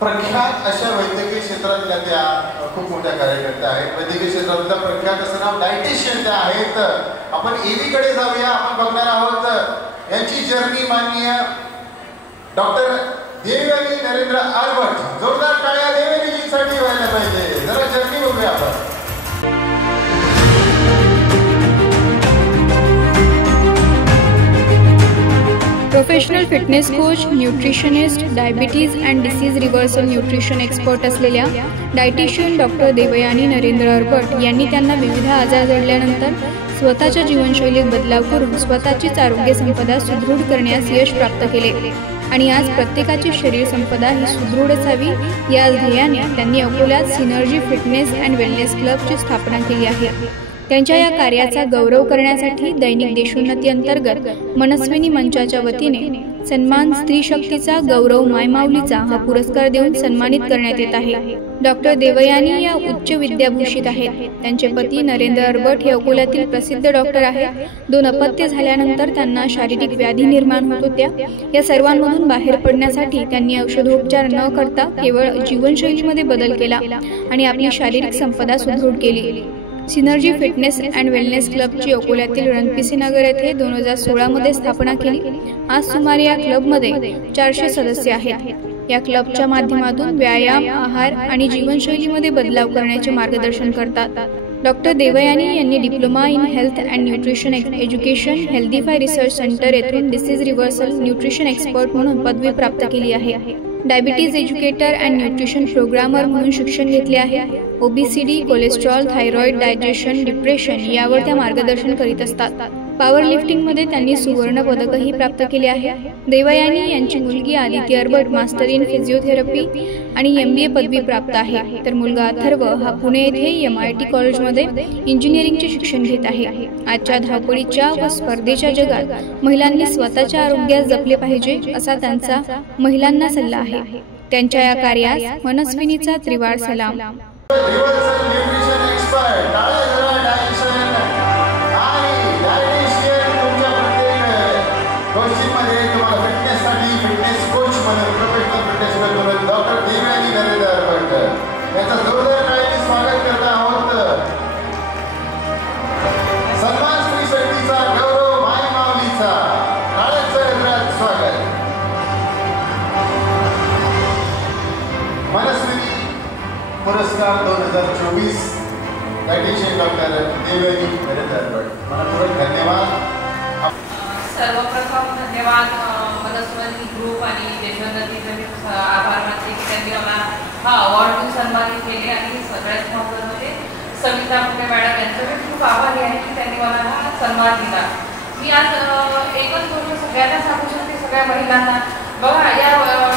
प्रख्यात अशा वैद्यकीय क्षेत्रातल्या त्या खूप मोठ्या कार्यकर्त्या आहेत. वैद्यकीय क्षेत्रातल्या प्रख्यात असं नाव डायटिशियन त्या आहेत. आपण ईव्हीकडे जाऊया. आपण बघणार आहोत यांची जर्नी. माननीय डॉक्टर देवयानी नरेंद्र आर्बट. जोरदार टाळ्या देवयानीजींसाठी व्हायला पाहिजे. जरा जर्नी बघूया आपण. Professional fitness coach, nutritionist, diabetes and disease reversal nutrition expert असलेल्या डायटिशियन डॉक्टर देवयानी नरेंद्र आर्बट यांनी त्यांना विविध आजार जडल्यानंतर स्वतःच्या जीवनशैलीत बदलाव करून स्वतःचीच आरोग्य संपदा सुदृढ करण्यास यश प्राप्त केले आणि आज प्रत्येकाची शरीर संपदा ही सुदृढ असावी या ध्येयाने त्यांनी अकोल्यात सिनर्जी फिटनेस अँड वेलनेस क्लबची स्थापना केली आहे. त्यांच्या या कार्याचा गौरव करण्यासाठी दैनिक देशोन्नती अंतर्गत मनस्विनी मंचाच्या वतीने सन्मान स्त्री शक्तीचा गौरव मायमाऊलीचा हा पुरस्कार देऊन सन्मानित करण्यात येत आहे. डॉक्टर देवयानी या उच्च विद्याभूषित आहेत. त्यांचे पती नरेंद्र आर्बट हे अकोल्यातील प्रसिद्ध डॉक्टर आहेत. 2 अपत्य झाल्यानंतर त्यांना शारीरिक व्याधी निर्माण होत होत्या. या सर्वांमधून बाहेर पडण्यासाठी त्यांनी औषधोपचार न करता केवळ जीवनशैलीमध्ये बदल केला आणि आपली शारीरिक संपदा सुदृढ केली. सिनर्जी फिटनेस अँड वेलनेस क्लबची अकोल्यातील रणपिसी नगर येथे 2016 मध्ये स्थापना केली. आज सुमारे या क्लबमध्ये 400 सदस्य आहेत. या क्लबच्या माध्यमातून व्यायाम, आहार आणि जीवनशैलीमध्ये बदलाव करण्याचे मार्गदर्शन करतात. डॉक्टर देवयानी यांनी diploma in health and nutrition education, Healthify research centre येथून डिसीज रिव्हर्सल न्यूट्रिशन एक्सपर्ट म्हणून पदवी प्राप्त केली आहे. Diabetes educator and nutrition programmer म्हणून शिक्षण घेतले आहे. Obesity, cholesterol, thyroid, digestion, depression यावर त्या मार्गदर्शन करीत असतात. पॉवर लिफ्टिंगमध्ये त्यांनी सुवर्ण पदकही प्राप्त केले आहे. देवयानी यांची मुलगी Aditi Arbat master in physiotherapy आणि MBA पदवी प्राप्त आहे, तर मुलगा अथर्व हा पुणे येथे MIT कॉलेजमध्ये इंजिनिअरिंगचे शिक्षण घेत आहे. आजच्या धावपळीच्या व स्पर्धेच्या जगात महिलांनी स्वतःच्या आरोग्यास जपले पाहिजे असा त्यांचा महिलांना सल्ला आहे. त्यांच्या या कार्यास मनस्विनीचा त्रिवार सलाम. फिटनेस कोच म्हणून प्रोफेशनल फिटनेस म्हणून डॉक्टर देवयानी नरेंद्र आर्बट यांचा जोरदार टाळ्यांनी स्वागत करत आहोत. सन्मान स्त्री शक्तीचा गौरव मायमाऊलीचा टाळ्यांचं स्वागत. मनस्विनी पुरस्कार 2024 डायटिशियन डॉक्टर देवयानी नरेंद्र आर्बट. मनपूर्वक धन्यवाद. सर्वप्रथम धन्यवाद मनस्विनी ग्रुप आणि देशोन्नतीचे आभार मानते की त्यांनी मला हा अवॉर्ड देऊन सन्मानित केले. आणि सगळ्यात महत्त्वाचे सविता मुंडे मॅडम यांचे खूप आभारी आहे की त्यांनी मला हा सन्मान दिला. मी आज एकच गोष्ट सगळ्यांना सांगू शकते, सगळ्या महिलांना, बघा या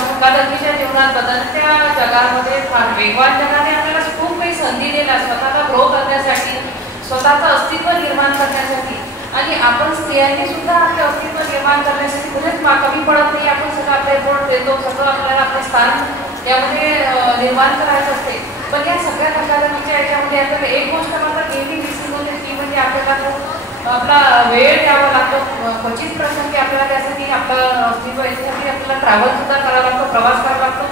धकाधकीच्या जीवनात, बदलत्या जगामध्ये, फार वेगवान जगाने आपल्याला खूप काही संधी दिल्या स्वतःला ग्रो करण्यासाठी, स्वतःचं अस्तित्व निर्माण करण्यासाठी. आणि आपण स्त्रियांनी सुद्धा आपले अस्तित्व निर्माण करण्यासाठी कुठेच कमी पडत नाही. आपण सगळं आपले एफर्ट देतो, सगळं आपल्याला आपले स्थान यामध्ये निर्माण करायचं असते. पण या सगळ्या धकाधकीच्या याच्यामध्ये आपल्याला एक गोष्ट मात्र नेहमी विसरून होते, ती म्हणजे आपल्याला आपला वेळ द्यावा लागतो. क्वचित प्रसंगी आपल्याला त्यासाठी आपलं अस्तित्व याच्यासाठी आपल्याला ट्रॅव्हल सुद्धा करावा लागतो, प्रवास करावा लागतो.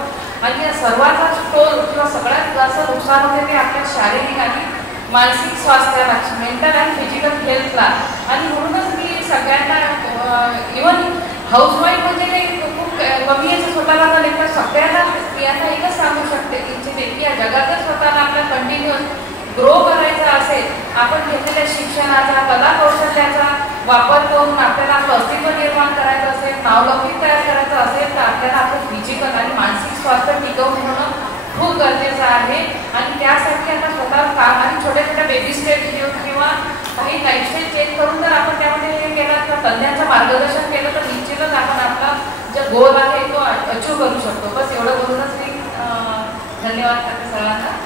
आणि या सर्वांचा टोल किंवा सगळ्यात जास्त नुकसान होते ते आपल्या शारीरिक आणि मानसिक स्वास्थ्याला, मेंटल आणि फिजिकल हेल्थला. आणि म्हणूनच मी सगळ्यांना इव्हन हाऊसवाईफ म्हणजे काही खूप कमी याचं स्वतःला न लेखा सगळ्यांना स्त्रियांना एकच सांगू शकते की या जगात जर स्वतःला आपल्याला कंटिन्युअस ग्रो करायचा असेल, आपण घेतलेल्या शिक्षणाचा, कला कौशल्याचा वापर करून आपल्याला आपलं अस्तित्व निर्माण करायचं असेल, नावलौकिक तयार करायचं असेल, तर आपल्याला आपलं फिजिकल आणि मानसिक स्वास्थ्य टिकवून होणं खूप गरजेचं आहे. आणि त्यासाठी आता स्वतः काम आणि छोट्या छोट्या बेबी स्टेप्स घेऊन किंवा काही लाईफस्टाईल चेंज करून जर आपण त्यामध्ये हे केलं किंवा तज्ञांचं मार्गदर्शन केलं तर निश्चितच आपण आपला जो गोल आहे तो अचीव करू शकतो. बस एवढं बोलूनच मी धन्यवाद करते सर्वांना.